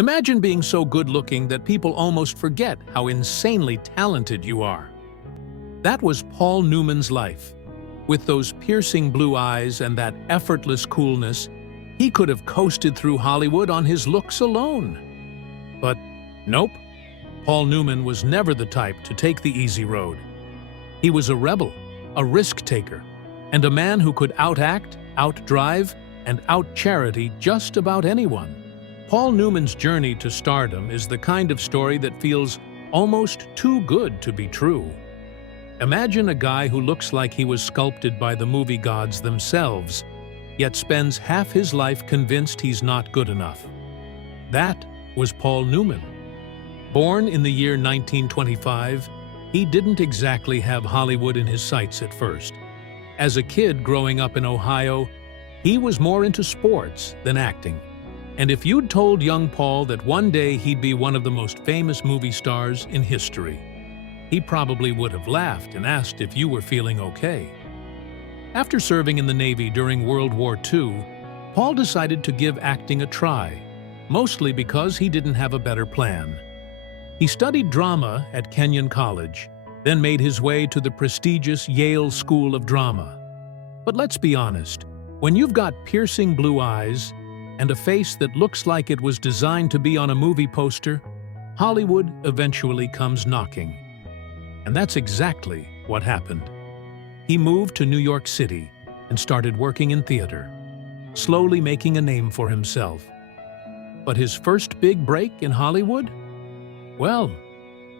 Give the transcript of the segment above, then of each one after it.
Imagine being so good-looking that people almost forget how insanely talented you are. That was Paul Newman's life. With those piercing blue eyes and that effortless coolness, he could have coasted through Hollywood on his looks alone. But nope, Paul Newman was never the type to take the easy road. He was a rebel, a risk-taker, and a man who could outact, outdrive, and out-charity just about anyone. Paul Newman's journey to stardom is the kind of story that feels almost too good to be true. Imagine a guy who looks like he was sculpted by the movie gods themselves, yet spends half his life convinced he's not good enough. That was Paul Newman. Born in the year 1925, he didn't exactly have Hollywood in his sights at first. As a kid growing up in Ohio, he was more into sports than acting. And if you'd told young Paul that one day he'd be one of the most famous movie stars in history, he probably would have laughed and asked if you were feeling okay. After serving in the Navy during World War II, Paul decided to give acting a try, mostly because he didn't have a better plan. He studied drama at Kenyon College, then made his way to the prestigious Yale School of Drama. But let's be honest, when you've got piercing blue eyes and a face that looks like it was designed to be on a movie poster, Hollywood eventually comes knocking. And that's exactly what happened. He moved to New York City and started working in theater, slowly making a name for himself. But his first big break in Hollywood? Well,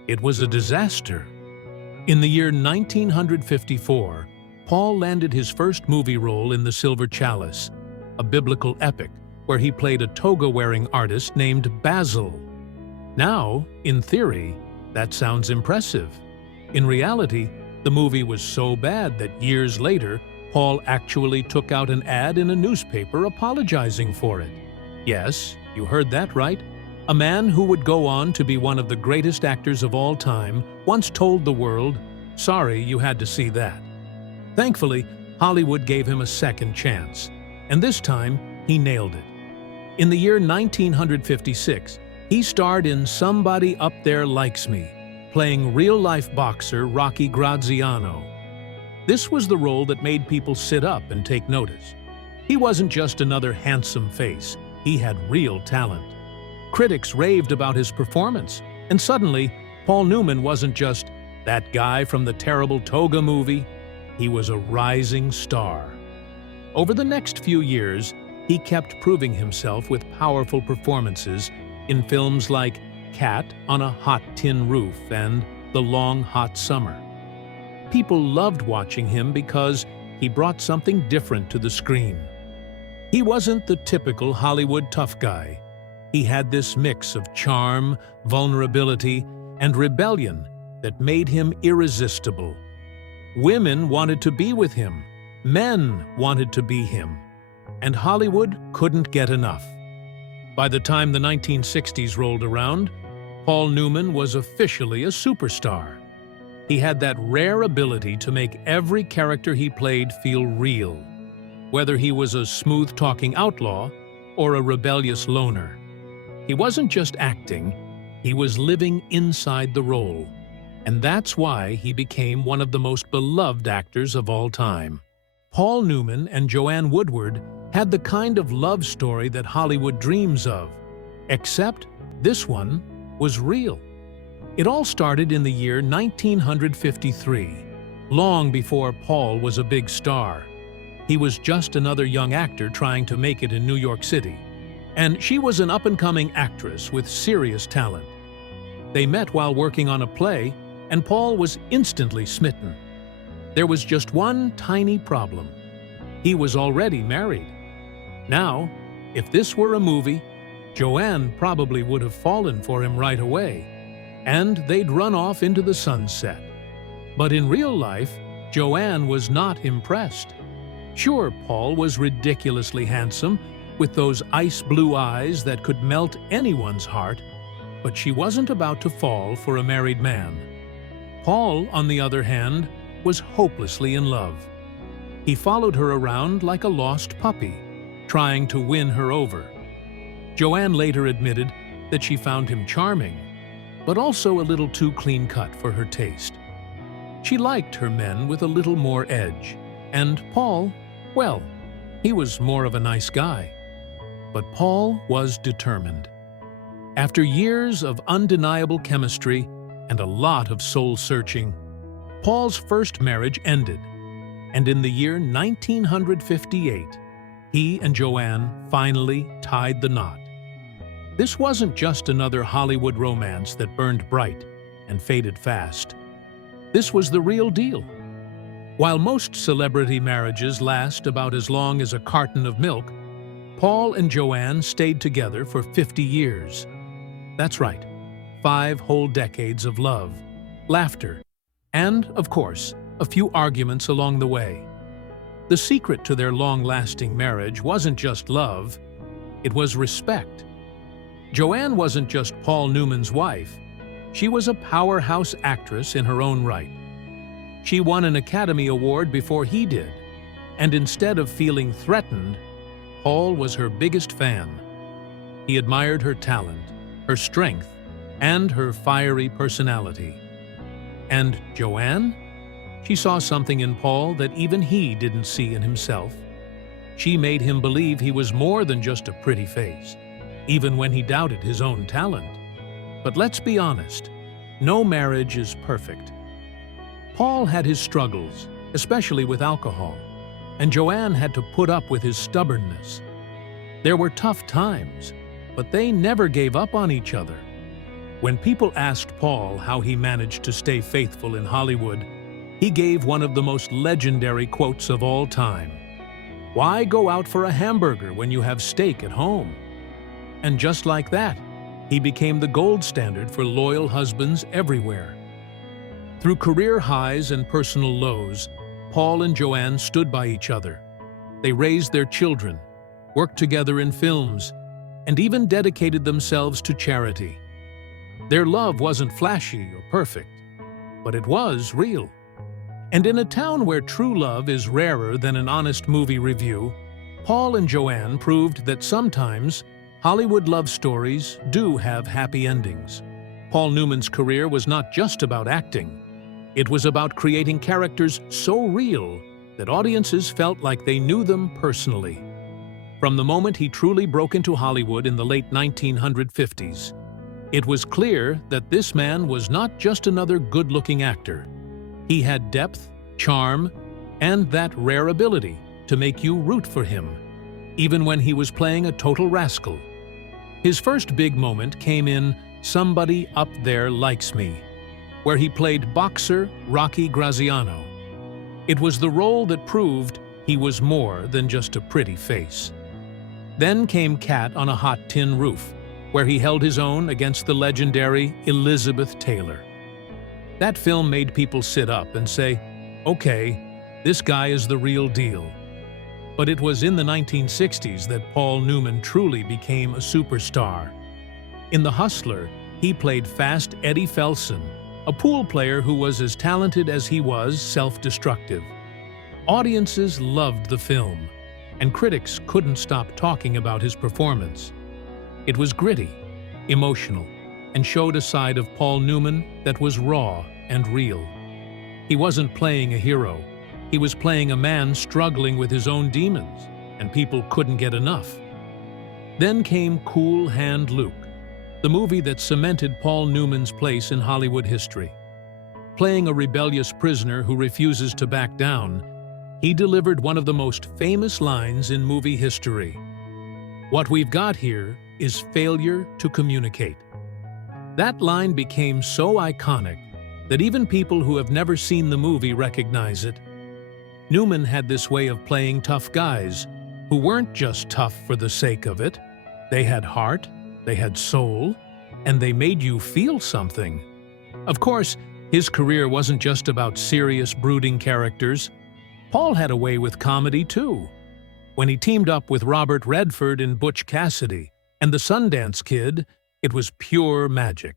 it was a disaster. In the year 1954, Paul landed his first movie role in The Silver Chalice, a biblical epic where he played a toga-wearing artist named Basil. Now, in theory, that sounds impressive. In reality, the movie was so bad that years later, Paul actually took out an ad in a newspaper apologizing for it. Yes, you heard that right. A man who would go on to be one of the greatest actors of all time once told the world, "Sorry, you had to see that." Thankfully, Hollywood gave him a second chance, and this time, he nailed it. In the year 1956, he starred in Somebody Up There Likes Me, playing real-life boxer Rocky Graziano. This was the role that made people sit up and take notice. He wasn't just another handsome face, he had real talent. Critics raved about his performance, and suddenly, Paul Newman wasn't just that guy from the terrible Toga movie, he was a rising star. Over the next few years, he kept proving himself with powerful performances in films like Cat on a Hot Tin Roof and The Long Hot Summer. People loved watching him because he brought something different to the screen. He wasn't the typical Hollywood tough guy. He had this mix of charm, vulnerability, and rebellion that made him irresistible. Women wanted to be with him, men wanted to be him, and Hollywood couldn't get enough. By the time the 1960s rolled around, Paul Newman was officially a superstar. He had that rare ability to make every character he played feel real, whether he was a smooth-talking outlaw or a rebellious loner. He wasn't just acting, he was living inside the role. And that's why he became one of the most beloved actors of all time. Paul Newman and Joanne Woodward had the kind of love story that Hollywood dreams of, except this one was real. It all started in the year 1953, long before Paul was a big star. He was just another young actor trying to make it in New York City, and she was an up-and-coming actress with serious talent. They met while working on a play, and Paul was instantly smitten. There was just one tiny problem. He was already married. Now, if this were a movie, Joanne probably would have fallen for him right away, and they'd run off into the sunset. But in real life, Joanne was not impressed. Sure, Paul was ridiculously handsome, with those ice-blue eyes that could melt anyone's heart, but she wasn't about to fall for a married man. Paul, on the other hand, was hopelessly in love. He followed her around like a lost puppy, trying to win her over. Joanne later admitted that she found him charming, but also a little too clean-cut for her taste. She liked her men with a little more edge, and Paul, well, he was more of a nice guy. But Paul was determined. After years of undeniable chemistry and a lot of soul-searching, Paul's first marriage ended, and in the year 1958, he and Joanne finally tied the knot. This wasn't just another Hollywood romance that burned bright and faded fast. This was the real deal. While most celebrity marriages last about as long as a carton of milk, Paul and Joanne stayed together for 50 years. That's right, 5 whole decades of love, laughter, and, of course, a few arguments along the way. The secret to their long-lasting marriage wasn't just love, it was respect. Joanne wasn't just Paul Newman's wife. She was a powerhouse actress in her own right. She won an Academy Award before he did, and instead of feeling threatened, Paul was her biggest fan. He admired her talent, her strength, and her fiery personality. And Joanne? She saw something in Paul that even he didn't see in himself. She made him believe he was more than just a pretty face, even when he doubted his own talent. But let's be honest, no marriage is perfect. Paul had his struggles, especially with alcohol, and Joanne had to put up with his stubbornness. There were tough times, but they never gave up on each other. When people asked Paul how he managed to stay faithful in Hollywood, he gave one of the most legendary quotes of all time. "Why go out for a hamburger when you have steak at home?" And just like that, he became the gold standard for loyal husbands everywhere. Through career highs and personal lows, Paul and Joanne stood by each other. They raised their children, worked together in films, and even dedicated themselves to charity. Their love wasn't flashy or perfect, but it was real. And in a town where true love is rarer than an honest movie review, Paul and Joanne proved that sometimes Hollywood love stories do have happy endings. Paul Newman's career was not just about acting. It was about creating characters so real that audiences felt like they knew them personally. From the moment he truly broke into Hollywood in the late 1950s, it was clear that this man was not just another good-looking actor. He had depth, charm, and that rare ability to make you root for him, even when he was playing a total rascal. His first big moment came in Somebody Up There Likes Me, where he played boxer Rocky Graziano. It was the role that proved he was more than just a pretty face. Then came Cat on a Hot Tin Roof, where he held his own against the legendary Elizabeth Taylor. That film made people sit up and say, "Okay, this guy is the real deal." But it was in the 1960s that Paul Newman truly became a superstar. In The Hustler, he played Fast Eddie Felson, a pool player who was as talented as he was self-destructive. Audiences loved the film, and critics couldn't stop talking about his performance. It was gritty, emotional, and showed a side of Paul Newman that was raw and real. He wasn't playing a hero. He was playing a man struggling with his own demons, and people couldn't get enough. Then came Cool Hand Luke, the movie that cemented Paul Newman's place in Hollywood history. Playing a rebellious prisoner who refuses to back down, he delivered one of the most famous lines in movie history. "What we've got here is failure to communicate." That line became so iconic that even people who have never seen the movie recognize it. Newman had this way of playing tough guys who weren't just tough for the sake of it. They had heart, they had soul, and they made you feel something. Of course, his career wasn't just about serious, brooding characters. Paul had a way with comedy, too. When he teamed up with Robert Redford in Butch Cassidy and the Sundance Kid, it was pure magic.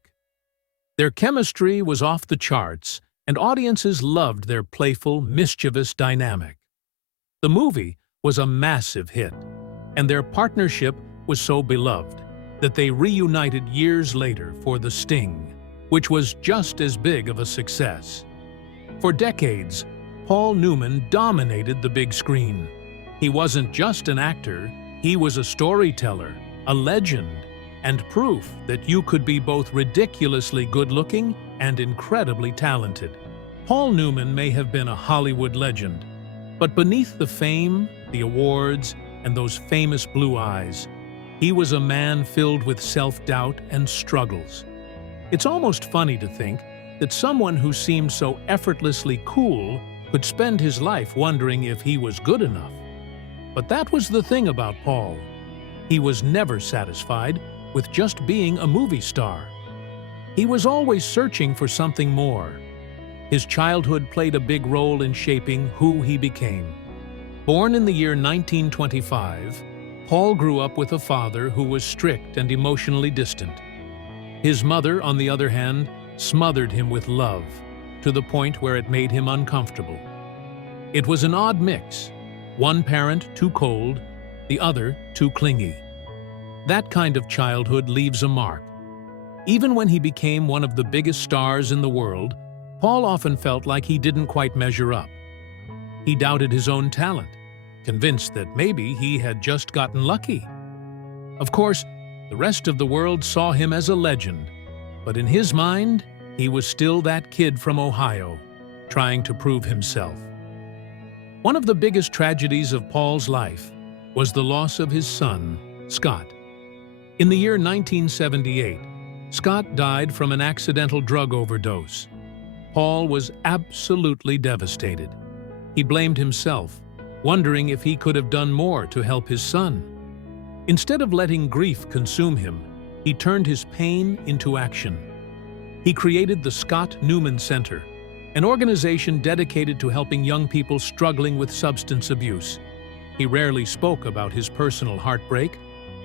Their chemistry was off the charts, and audiences loved their playful, mischievous dynamic. The movie was a massive hit, and their partnership was so beloved that they reunited years later for The Sting, which was just as big of a success. For decades, Paul Newman dominated the big screen. He wasn't just an actor, he was a storyteller, a legend, and proof that you could be both ridiculously good-looking and incredibly talented. Paul Newman may have been a Hollywood legend, but beneath the fame, the awards, and those famous blue eyes, he was a man filled with self-doubt and struggles. It's almost funny to think that someone who seemed so effortlessly cool could spend his life wondering if he was good enough. But that was the thing about Paul. He was never satisfied with just being a movie star. He was always searching for something more. His childhood played a big role in shaping who he became. Born in the year 1925, Paul grew up with a father who was strict and emotionally distant. His mother, on the other hand, smothered him with love, to the point where it made him uncomfortable. It was an odd mix, one parent too cold, the other too clingy. That kind of childhood leaves a mark. Even when he became one of the biggest stars in the world, Paul often felt like he didn't quite measure up. He doubted his own talent, convinced that maybe he had just gotten lucky. Of course, the rest of the world saw him as a legend, but in his mind, he was still that kid from Ohio, trying to prove himself. One of the biggest tragedies of Paul's life was the loss of his son, Scott. In the year 1978, Scott died from an accidental drug overdose. Paul was absolutely devastated. He blamed himself, wondering if he could have done more to help his son. Instead of letting grief consume him, he turned his pain into action. He created the Scott Newman Center, an organization dedicated to helping young people struggling with substance abuse. He rarely spoke about his personal heartbreak,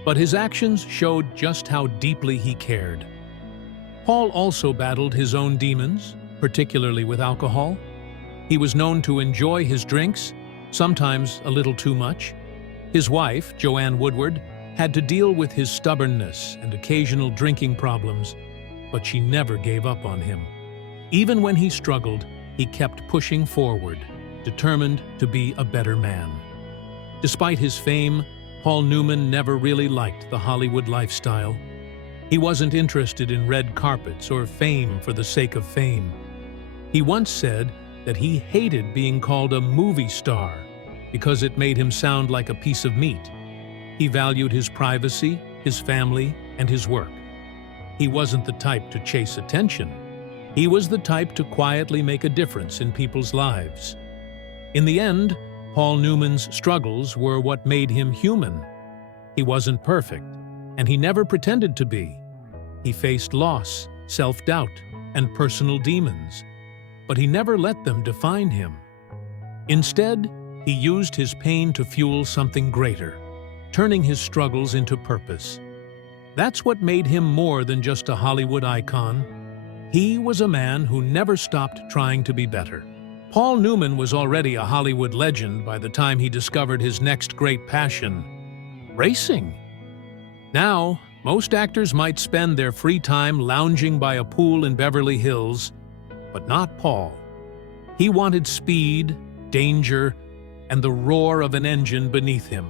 but his actions showed just how deeply he cared. Paul also battled his own demons, particularly with alcohol. He was known to enjoy his drinks, sometimes a little too much. His wife, Joanne Woodward, had to deal with his stubbornness and occasional drinking problems, but she never gave up on him. Even when he struggled, he kept pushing forward, determined to be a better man. Despite his fame, Paul Newman never really liked the Hollywood lifestyle. He wasn't interested in red carpets or fame for the sake of fame. He once said that he hated being called a movie star because it made him sound like a piece of meat. He valued his privacy, his family, and his work. He wasn't the type to chase attention. He was the type to quietly make a difference in people's lives. In the end, Paul Newman's struggles were what made him human. He wasn't perfect, and he never pretended to be. He faced loss, self-doubt, and personal demons, but he never let them define him. Instead, he used his pain to fuel something greater, turning his struggles into purpose. That's what made him more than just a Hollywood icon. He was a man who never stopped trying to be better. Paul Newman was already a Hollywood legend by the time he discovered his next great passion: racing. Now, most actors might spend their free time lounging by a pool in Beverly Hills, but not Paul. He wanted speed, danger, and the roar of an engine beneath him.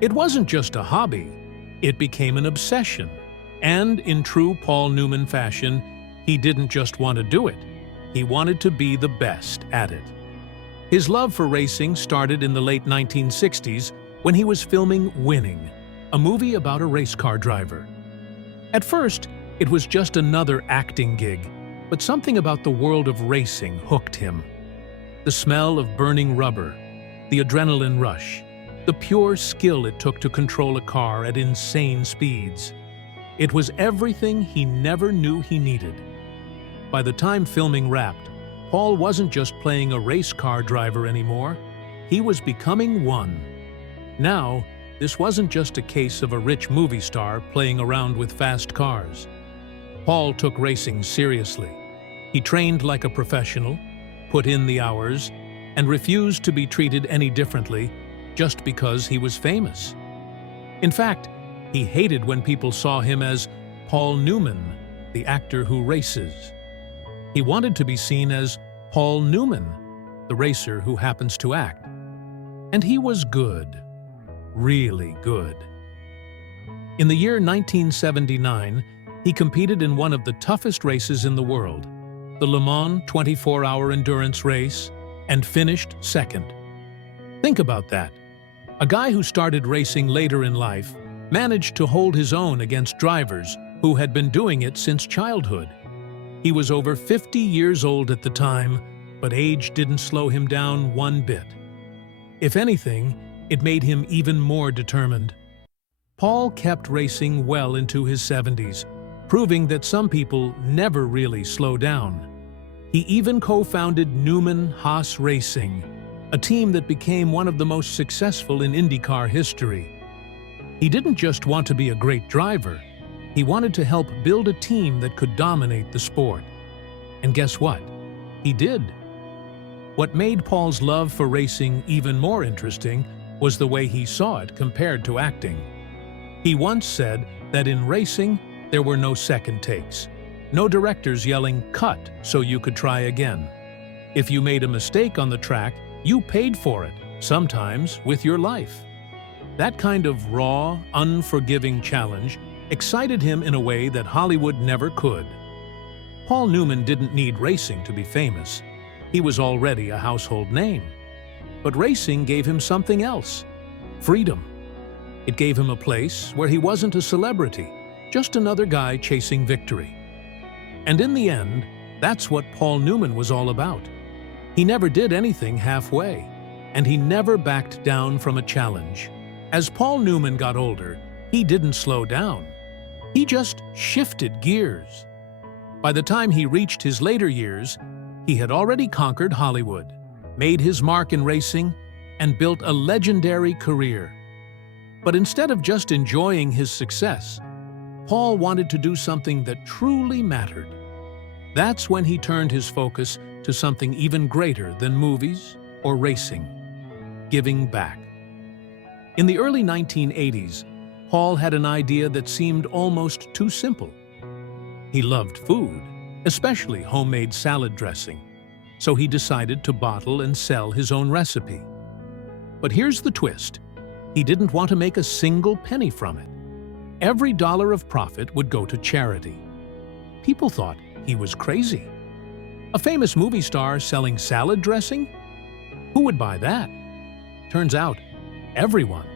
It wasn't just a hobby, it became an obsession. And in true Paul Newman fashion, he didn't just want to do it, he wanted to be the best at it. His love for racing started in the late 1960s when he was filming Winning, a movie about a race car driver. At first, it was just another acting gig, but something about the world of racing hooked him. The smell of burning rubber, the adrenaline rush, the pure skill it took to control a car at insane speeds. It was everything he never knew he needed. By the time filming wrapped, Paul wasn't just playing a race car driver anymore, he was becoming one. Now, this wasn't just a case of a rich movie star playing around with fast cars. Paul took racing seriously. He trained like a professional, put in the hours, and refused to be treated any differently just because he was famous. In fact, He hated when people saw him as Paul Newman, the actor who races. He wanted to be seen as Paul Newman, the racer who happens to act. And he was good, really good. In the year 1979, he competed in one of the toughest races in the world, the Le Mans 24-hour endurance race, and finished second. Think about that. A guy who started racing later in life managed to hold his own against drivers who had been doing it since childhood. He was over 50 years old at the time, but age didn't slow him down one bit. If anything, it made him even more determined. Paul kept racing well into his 70s, proving that some people never really slow down. He even co-founded Newman Haas Racing, a team that became one of the most successful in IndyCar history. He didn't just want to be a great driver, he wanted to help build a team that could dominate the sport. And guess what? He did. What made Paul's love for racing even more interesting was the way he saw it compared to acting. He once said that in racing, there were no second takes, no directors yelling, "cut," so you could try again. If you made a mistake on the track, you paid for it, sometimes with your life. That kind of raw, unforgiving challenge excited him in a way that Hollywood never could. Paul Newman didn't need racing to be famous. He was already a household name. But racing gave him something else: freedom. It gave him a place where he wasn't a celebrity, just another guy chasing victory. And in the end, that's what Paul Newman was all about. He never did anything halfway, and he never backed down from a challenge. As Paul Newman got older, he didn't slow down. He just shifted gears. By the time he reached his later years, he had already conquered Hollywood, made his mark in racing, and built a legendary career. But instead of just enjoying his success, Paul wanted to do something that truly mattered. That's when he turned his focus to something even greater than movies or racing: giving back. In the early 1980s, Paul had an idea that seemed almost too simple. He loved food, especially homemade salad dressing, so he decided to bottle and sell his own recipe. But here's the twist: he didn't want to make a single penny from it. Every dollar of profit would go to charity. People thought he was crazy. A famous movie star selling salad dressing? Who would buy that? Turns out, everyone.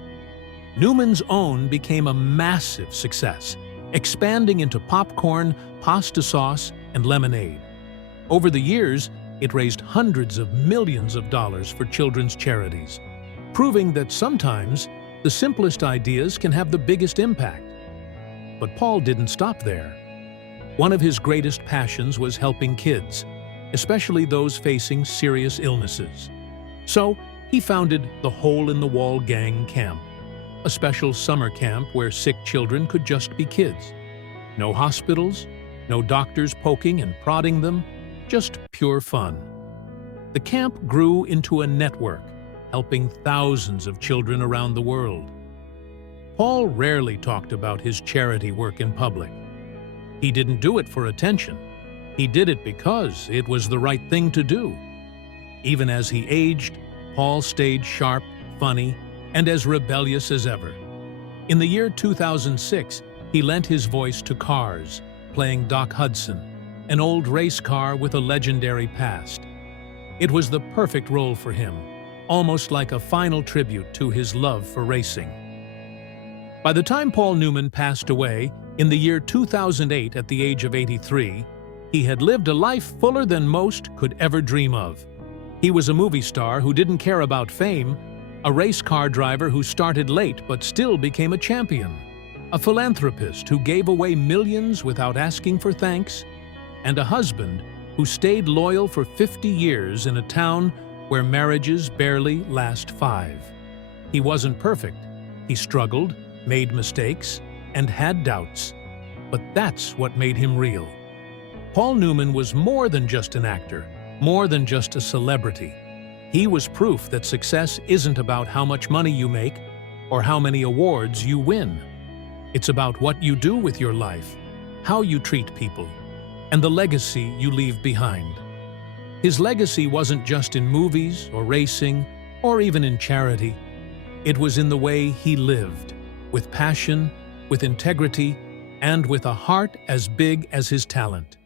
Newman's Own became a massive success, expanding into popcorn, pasta sauce, and lemonade. Over the years, it raised hundreds of millions of dollars for children's charities, proving that sometimes the simplest ideas can have the biggest impact. But Paul didn't stop there. One of his greatest passions was helping kids, especially those facing serious illnesses. So he founded the Hole in the Wall Gang Camp, a special summer camp where sick children could just be kids. No hospitals, no doctors poking and prodding them, just pure fun. The camp grew into a network, helping thousands of children around the world. Paul rarely talked about his charity work in public. He didn't do it for attention. He did it because it was the right thing to do. Even as he aged, Paul stayed sharp, funny, and as rebellious as ever. In the year 2006, he lent his voice to Cars, playing Doc Hudson, an old race car with a legendary past. It was the perfect role for him, almost like a final tribute to his love for racing. By the time Paul Newman passed away, in the year 2008 at the age of 83, he had lived a life fuller than most could ever dream of. He was a movie star who didn't care about fame, a race car driver who started late but still became a champion, a philanthropist who gave away millions without asking for thanks, and a husband who stayed loyal for 50 years in a town where marriages barely last 5. He wasn't perfect. He struggled, made mistakes, and had doubts. But that's what made him real. Paul Newman was more than just an actor, more than just a celebrity. He was proof that success isn't about how much money you make or how many awards you win. It's about what you do with your life, how you treat people, and the legacy you leave behind. His legacy wasn't just in movies or racing or even in charity. It was in the way he lived, with passion, with integrity, and with a heart as big as his talent.